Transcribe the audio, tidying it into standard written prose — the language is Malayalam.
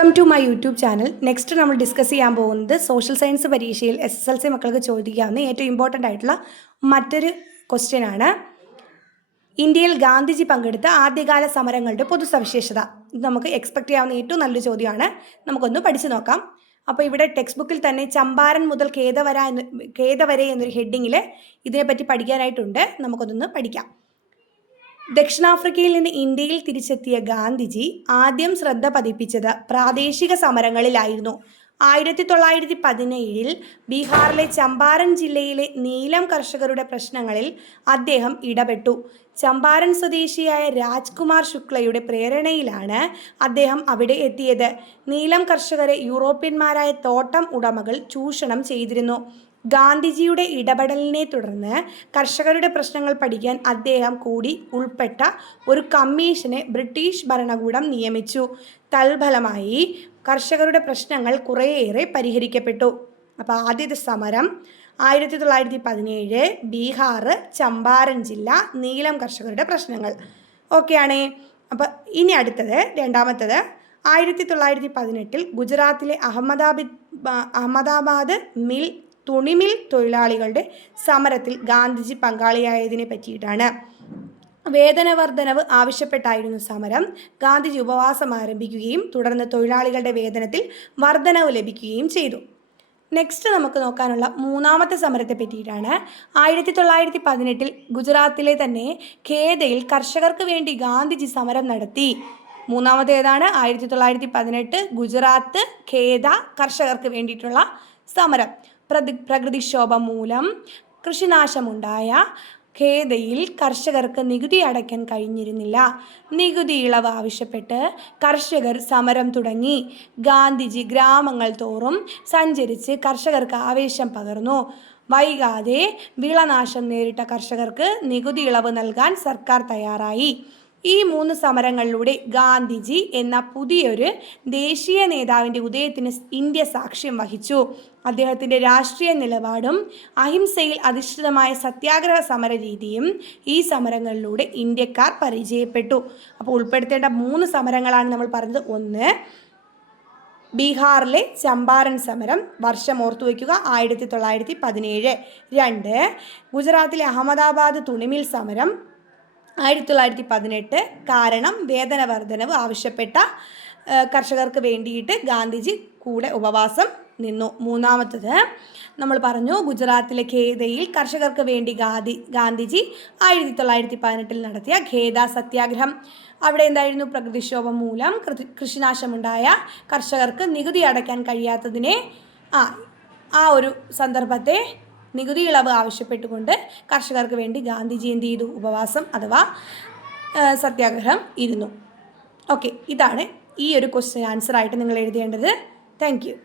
Welcome to my YouTube channel. Next നമ്മൾ ഡിസ്കസ് ചെയ്യാൻ പോകുന്നത് സോഷ്യൽ സയൻസ് പരീക്ഷയിൽ SSLC മക്കൾക്ക് ചോദിക്കാവുന്ന ഏറ്റവും ഇമ്പോർട്ടൻ്റ് ആയിട്ടുള്ള മറ്റൊരു ക്വസ്റ്റ്യൻ ആണ്. ഇന്ത്യയിൽ ഗാന്ധിജി പങ്കെടുത്ത ആദ്യകാല സമരങ്ങളുടെ പൊതുസവിശേഷത. ഇത് നമുക്ക് എക്സ്പെക്ട് ചെയ്യാവുന്ന ഏറ്റവും നല്ലൊരു ചോദ്യമാണ്. നമുക്കൊന്ന് പഠിച്ചു നോക്കാം. അപ്പോൾ ഇവിടെ ടെക്സ്റ്റ് ബുക്കിൽ തന്നെ ചമ്പാരൻ മുതൽ ഖേദ വരെ എന്നൊരു ഹെഡിങ്ങിൽ ഇതിനെപ്പറ്റി പഠിക്കാനായിട്ടുണ്ട്. നമുക്കൊന്ന് പഠിക്കാം. ദക്ഷിണാഫ്രിക്കയിൽ നിന്ന് ഇന്ത്യയിൽ തിരിച്ചെത്തിയ ഗാന്ധിജി ആദ്യം ശ്രദ്ധ പതിപ്പിച്ചത് പ്രാദേശിക സമരങ്ങളിലായിരുന്നു. 1917 ബീഹാറിലെ ചമ്പാരൻ ജില്ലയിലെ നീലം കർഷകരുടെ പ്രശ്നങ്ങളിൽ അദ്ദേഹം ഇടപെട്ടു. ചമ്പാരൻ സ്വദേശിയായ രാജ്കുമാർ ശുക്ലയുടെ പ്രേരണയിലാണ് അദ്ദേഹം അവിടെ എത്തിയത്. നീലം കർഷകരെ യൂറോപ്യന്മാരായ തോട്ടം ഉടമകൾ ചൂഷണം ചെയ്തിരുന്നു. ഗാന്ധിജിയുടെ ഇടപെടലിനെ തുടർന്ന് കർഷകരുടെ പ്രശ്നങ്ങൾ പഠിക്കാൻ അദ്ദേഹം കൂടി ഉൾപ്പെട്ട ഒരു കമ്മീഷനെ ബ്രിട്ടീഷ് ഭരണകൂടം നിയമിച്ചു. തൽഫലമായി കർഷകരുടെ പ്രശ്നങ്ങൾ കുറേയേറെ പരിഹരിക്കപ്പെട്ടു. അപ്പോൾ ആദ്യത്തെ സമരം 1917 ബീഹാർ ചമ്പാരൻ ജില്ല നീലം കർഷകരുടെ പ്രശ്നങ്ങൾ. ഓക്കെയാണേ. അപ്പോൾ ഇനി അടുത്തത് രണ്ടാമത്തത് 1918 ഗുജറാത്തിലെ അഹമ്മദാബാദ് തുണിമിൽ തൊഴിലാളികളുടെ സമരത്തിൽ ഗാന്ധിജി പങ്കാളിയായതിനെ പറ്റിയിട്ടാണ്. വേതന വർധനവ് ആവശ്യപ്പെട്ടായിരുന്നു സമരം. ഗാന്ധിജി ഉപവാസം ആരംഭിക്കുകയും തുടർന്ന് തൊഴിലാളികളുടെ വേതനത്തിൽ വർധനവ് ലഭിക്കുകയും ചെയ്തു. നെക്സ്റ്റ് നമുക്ക് നോക്കാനുള്ള മൂന്നാമത്തെ സമരത്തെ പറ്റിയിട്ടാണ്. 1918 ഗുജറാത്തിലെ തന്നെ ഖേദയിൽ കർഷകർക്ക് വേണ്ടി ഗാന്ധിജി സമരം നടത്തി. മൂന്നാമത്തെ ഏതാണ്? 1918 ഗുജറാത്ത് ഖേദ കർഷകർക്ക് വേണ്ടിയിട്ടുള്ള സമരം. പ്രകൃതിക്ഷോഭം മൂലം കൃഷിനാശമുണ്ടായ ഖേദയിൽ കർഷകർക്ക് നികുതി അടയ്ക്കാൻ കഴിഞ്ഞിരുന്നില്ല. നികുതി ഇളവ് ആവശ്യപ്പെട്ട് കർഷകർ സമരം തുടങ്ങി. ഗാന്ധിജി ഗ്രാമങ്ങൾ തോറും സഞ്ചരിച്ച് കർഷകർക്ക് ആവേശം പകർന്നു. വൈകാതെ വിളനാശം നേരിട്ട കർഷകർക്ക് നികുതി ഇളവ് നൽകാൻ സർക്കാർ തയ്യാറായി. ഈ മൂന്ന് സമരങ്ങളിലൂടെ ഗാന്ധിജി എന്ന പുതിയൊരു ദേശീയ നേതാവിൻ്റെ ഉദയത്തിന് ഇന്ത്യ സാക്ഷ്യം വഹിച്ചു. അദ്ദേഹത്തിൻ്റെ രാഷ്ട്രീയ നിലപാടും അഹിംസയിൽ അധിഷ്ഠിതമായ സത്യാഗ്രഹ സമര രീതിയും ഈ സമരങ്ങളിലൂടെ ഇന്ത്യക്കാർ പരിചയപ്പെട്ടു. അപ്പോൾ ഉൾപ്പെടുത്തേണ്ട മൂന്ന് സമരങ്ങളാണ് നമ്മൾ പറഞ്ഞത്. ഒന്ന്, ബീഹാറിലെ ചമ്പാരൻ സമരം, വർഷം ഓർത്തു വയ്ക്കുക 1917. രണ്ട്, ഗുജറാത്തിലെ അഹമ്മദാബാദ് തുണിമിൽ സമരം 1918, കാരണം വേതന വർധനവ് ആവശ്യപ്പെട്ട കർഷകർക്ക് വേണ്ടിയിട്ട് ഗാന്ധിജി കൂടെ ഉപവാസം നിന്നു. മൂന്നാമത്തത് നമ്മൾ പറഞ്ഞു, ഗുജറാത്തിലെ ഖേദയിൽ കർഷകർക്ക് വേണ്ടി ഗാന്ധിജി 1918 നടത്തിയ ഖേദ സത്യാഗ്രഹം. അവിടെ എന്തായിരുന്നു? പ്രകൃതിക്ഷോഭം മൂലം കൃഷിനാശമുണ്ടായ കർഷകർക്ക് നികുതി അടയ്ക്കാൻ കഴിയാത്തതിനെ ആ ഒരു സന്ദർഭത്തെ നികുതി ഇളവ് ആവശ്യപ്പെട്ടുകൊണ്ട് കർഷകർക്ക് വേണ്ടി ഗാന്ധിജി എന്ത് ചെയ്തു? ഉപവാസം അഥവാ സത്യാഗ്രഹം ഇരുന്നു. ഓക്കെ, ഇതാണ് ഈ ഒരു ക്വസ്റ്റ്യൻ ആൻസറായിട്ട് നിങ്ങൾ എഴുതേണ്ടത്. Thank you.